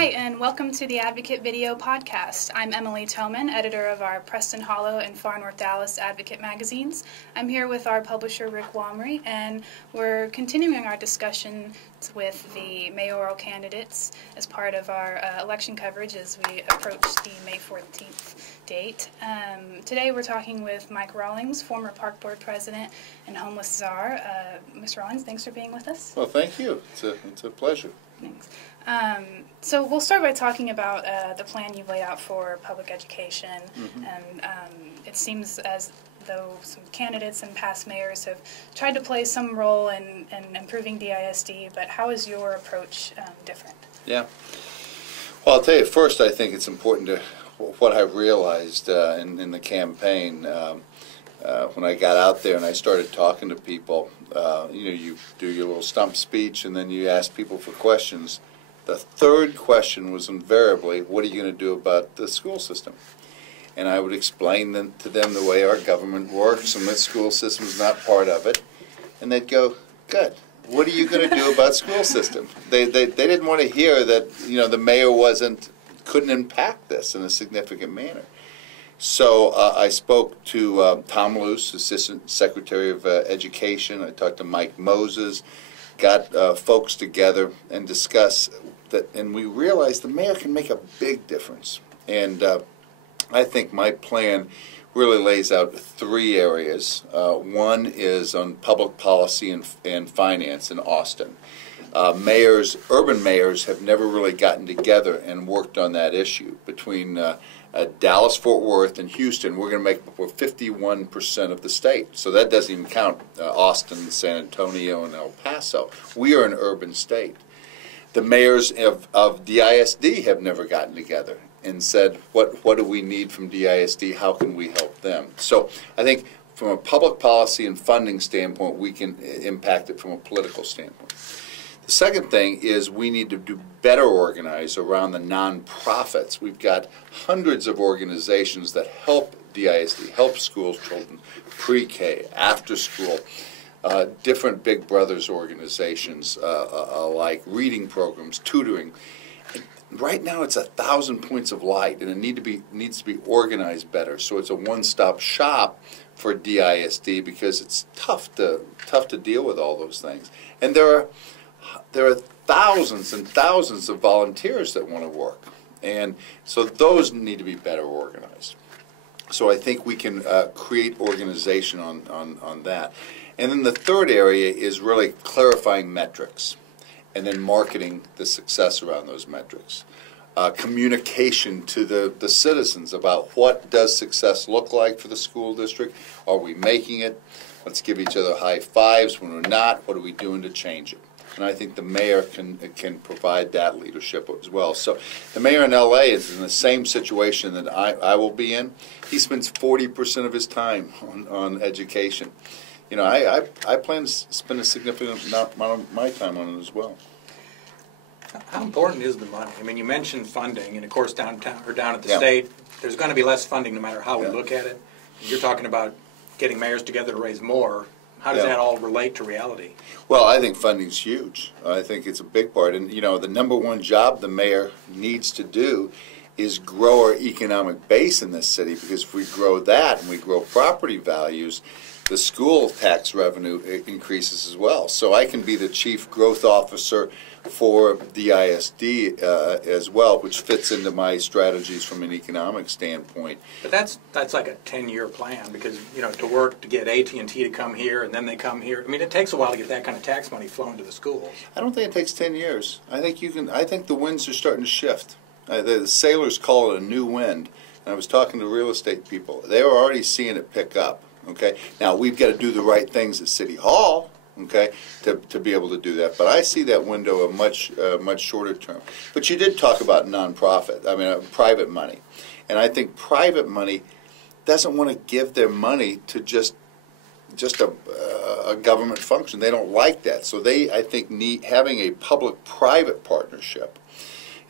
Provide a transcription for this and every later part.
Hi, and welcome to the Advocate Video Podcast. I'm Emily Toman, editor of our Preston Hollow and Far North Dallas Advocate magazines. I'm here with our publisher, Rick Wamre, and we're continuing our discussions with the mayoral candidates as part of our election coverage as we approach the May 14th date. Today we're talking with Mike Rawlings, former Park Board President and homeless czar. Mr. Rawlings, thanks for being with us. Well, thank you. It's a pleasure. Thanks. So we'll start by talking about the plan you've laid out for public education, and it seems as though some candidates and past mayors have tried to play some role in improving DISD, but how is your approach different? Yeah. Well, I'll tell you, first I think it's important to, what I realized in the campaign, when I got out there and I started talking to people, you do your little stump speech and then you ask people for questions. The third question was invariably, what are you going to do about the school system? And I would explain to them the way our government works and the school system is not part of it. And they'd go, good. What are you going to do about school system? They didn't want to hear that the mayor couldn't impact this in a significant manner. So I spoke to Tom Luce, Assistant Secretary of Education. I talked to Mike Moses, got folks together and discuss that, and we realized the mayor can make a big difference. And I think my plan really lays out three areas. One is on public policy and finance in Austin. Urban mayors have never really gotten together and worked on that issue. Between Dallas, Fort Worth, and Houston, we're going to make up 51% of the state. So that doesn't even count Austin, San Antonio, and El Paso. We are an urban state. The mayors of DISD have never gotten together and said, what do we need from DISD? How can we help them? So I think from a public policy and funding standpoint, we can impact it from a political standpoint. The second thing is we need to do better organize around the nonprofits. We've got hundreds of organizations that help DISD, help school children, pre-K, after school, different Big Brothers organizations like reading programs, tutoring. Right now it's 1,000 points of light, and it needs to be organized better. So it's a one-stop shop for DISD because it's tough to deal with all those things. And there are thousands and thousands of volunteers that want to work, and so those need to be better organized. So I think we can create organization on that. And then the third area is really clarifying metrics and then marketing the success around those metrics. Communication to the citizens about what does success look like for the school district. Are we making it? Let's give each other high fives. When we're not, what are we doing to change it? And I think the mayor can provide that leadership as well. So the mayor in LA is in the same situation that I will be in. He spends 40% of his time on education. I plan to spend a significant amount of my time on it as well. How important is the money? I mean, you mentioned funding, and of course downtown or down at the state, there's going to be less funding no matter how we look at it. You're talking about getting mayors together to raise more. How does that all relate to reality? Well, I think funding's huge. I think it's a big part. And, the number one job the mayor needs to do is grow our economic base in this city, because if we grow that and we grow property values, the school tax revenue increases as well. So I can be the chief growth officer for DISD as well, which fits into my strategies from an economic standpoint. But that's like a 10-year plan, because to work to get AT&T to come here and then they come here. I mean, it takes a while to get that kind of tax money flowing to the schools. I don't think it takes 10 years. I think the winds are starting to shift. The sailors call it a new wind. And I was talking to real estate people. They were already seeing it pick up. Okay. Now we've got to do the right things at City Hall, okay, to be able to do that. But I see that window of much shorter term. But you did talk about nonprofit. I mean, private money, and I think private money doesn't want to give their money to just a government function. They don't like that. So I think having a public-private partnership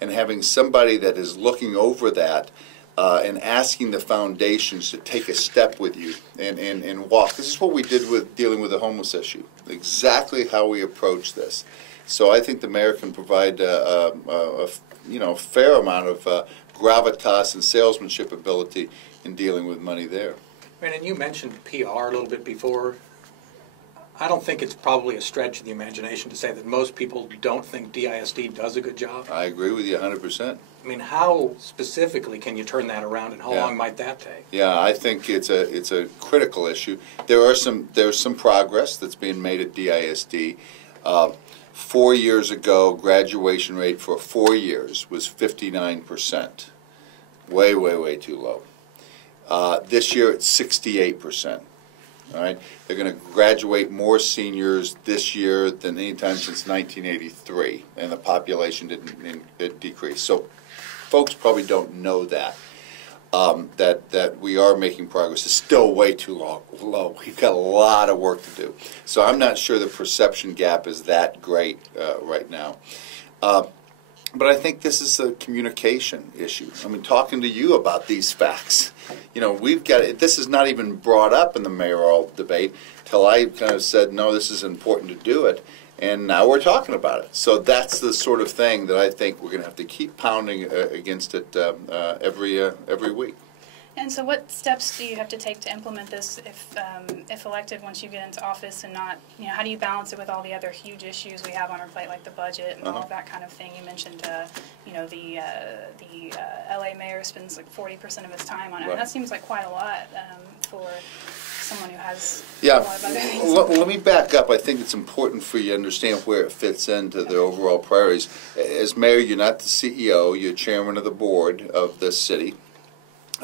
and having somebody that is looking over that. And asking the foundations to take a step with you and walk. This is what we did with dealing with the homeless issue. Exactly how we approach this. So I think the mayor can provide fair amount of gravitas and salesmanship ability in dealing with money there. And you mentioned PR a little bit before. I don't think it's probably a stretch of the imagination to say that most people don't think DISD does a good job. I agree with you 100%. I mean, how specifically can you turn that around, and how long might that take? Yeah, I think it's a critical issue. There's some progress that's being made at DISD. 4 years ago, graduation rate for 4 years was 59%. Way, way, way too low. This year it's 68%. All right, they're going to graduate more seniors this year than any time since 1983, and the population didn't decrease. So, folks probably don't know that that we are making progress. It's still way too low. We've got a lot of work to do. So I'm not sure the perception gap is that great right now. But I think this is a communication issue. I mean, talking to you about these facts, we've got this is not even brought up in the mayoral debate till I kind of said, no, this is important to do it, and now we're talking about it. So that's the sort of thing that I think we're going to have to keep pounding against it every week. And so what steps do you have to take to implement this if elected once you get into office, and not, how do you balance it with all the other huge issues we have on our plate, like the budget and all of that kind of thing? You mentioned, the LA mayor spends like 40% of his time on it. Right. That seems like quite a lot for someone who has a Yeah, lot of other things. let me back up. I think it's important for you to understand where it fits into the overall priorities. As mayor, you're not the CEO, you're chairman of the board of this city.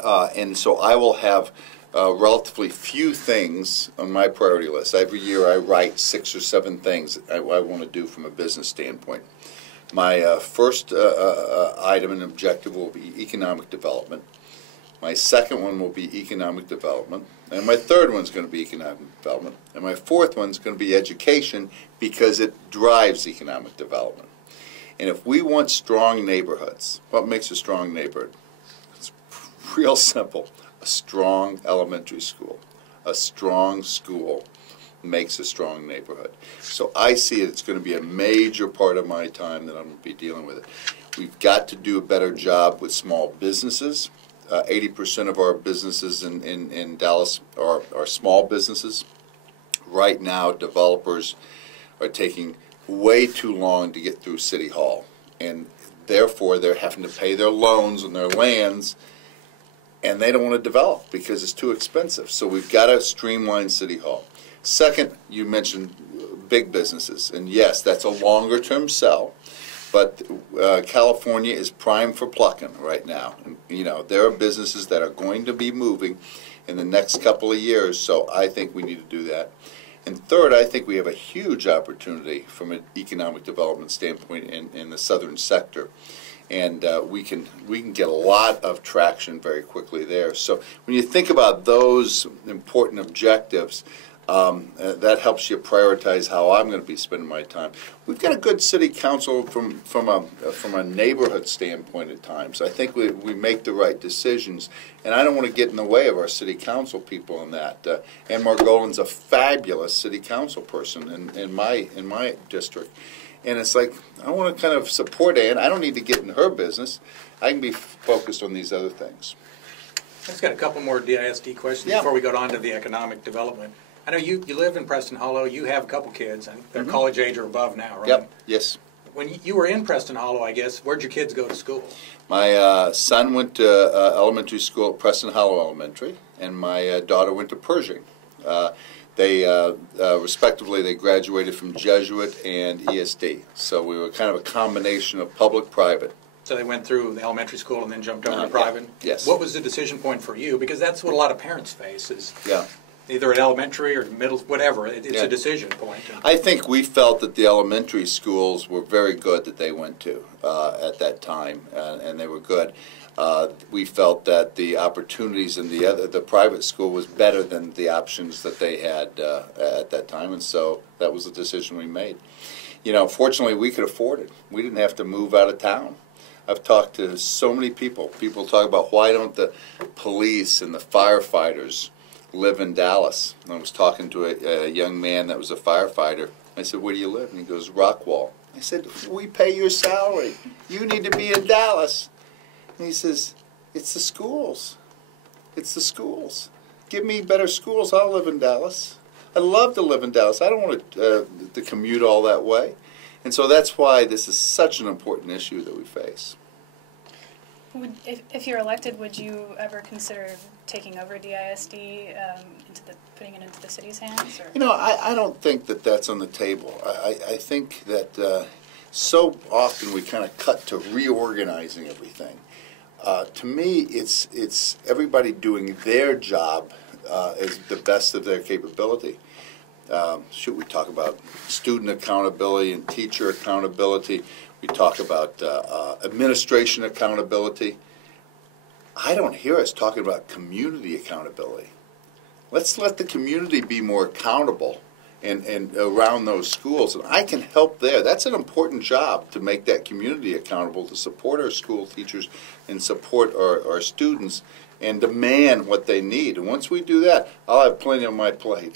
And so I will have relatively few things on my priority list. Every year I write 6 or 7 things I want to do from a business standpoint. My first item and objective will be economic development. My second one will be economic development. And my third one's going to be economic development. And my fourth one's going to be education, because it drives economic development. And if we want strong neighborhoods, what makes a strong neighborhood? Real simple. A strong elementary school. A strong school makes a strong neighborhood. So I see it's going to be a major part of my time that I'm going to be dealing with it. We've got to do a better job with small businesses. 80% of our businesses in Dallas are small businesses. Right now, developers are taking way too long to get through City Hall. And therefore, they're having to pay their loans on their lands, and they don't want to develop because it's too expensive. So we've got to streamline City Hall. Second, you mentioned big businesses, and yes, that's a longer term sell, but California is prime for plucking right now. And, there are businesses that are going to be moving in the next couple of years, so I think we need to do that. And third, I think we have a huge opportunity from an economic development standpoint in the southern sector. And we can get a lot of traction very quickly there. So when you think about those important objectives, that helps you prioritize how I'm going to be spending my time. We've got a good city council from a neighborhood standpoint at times. I think we make the right decisions, and I don't want to get in the way of our city council people in that. Ann Margolin's a fabulous city council person in my district. And it's like, I want to kind of support Ann. I don't need to get in her business. I can be focused on these other things. I just got a couple more DISD questions before we go on to the economic development. I know you live in Preston Hollow. You have a couple kids. They're college age or above now, right? Yep, yes. When you were in Preston Hollow, I guess, where'd your kids go to school? My son went to elementary school at Preston Hollow Elementary, and my daughter went to Pershing. They respectively, they graduated from Jesuit and ESD. So we were kind of a combination of public-private. So they went through the elementary school and then jumped over to private? Yeah. Yes. What was the decision point for you? Because that's what a lot of parents face, is either at elementary or middle, whatever. It's a decision point. I think we felt that the elementary schools were very good that they went to at that time, and they were good. We felt that the opportunities in the private school was better than the options that they had at that time, and so that was the decision we made. Fortunately, we could afford it. We didn't have to move out of town. I've talked to so many people. People talk about, why don't the police and the firefighters live in Dallas? And I was talking to a young man that was a firefighter. I said, where do you live? And he goes, Rockwall. I said, we pay your salary. You need to be in Dallas. And he says, it's the schools. It's the schools. Give me better schools. I'll live in Dallas. I'd love to live in Dallas. I don't want to commute all that way. And so that's why this is such an important issue that we face. If you're elected, would you ever consider taking over DISD, putting it into the city's hands? Or? You know, I don't think that that's on the table. I think that so often we kind of cut to reorganizing everything. To me, it's everybody doing their job as the best of their capability. We talk about student accountability and teacher accountability. We talk about administration accountability. I don't hear us talking about community accountability. Let's let the community be more accountable and around those schools. And I can help there. That's an important job, to make that community accountable, to support our school teachers and support our students and demand what they need. And once we do that, I'll have plenty on my plate.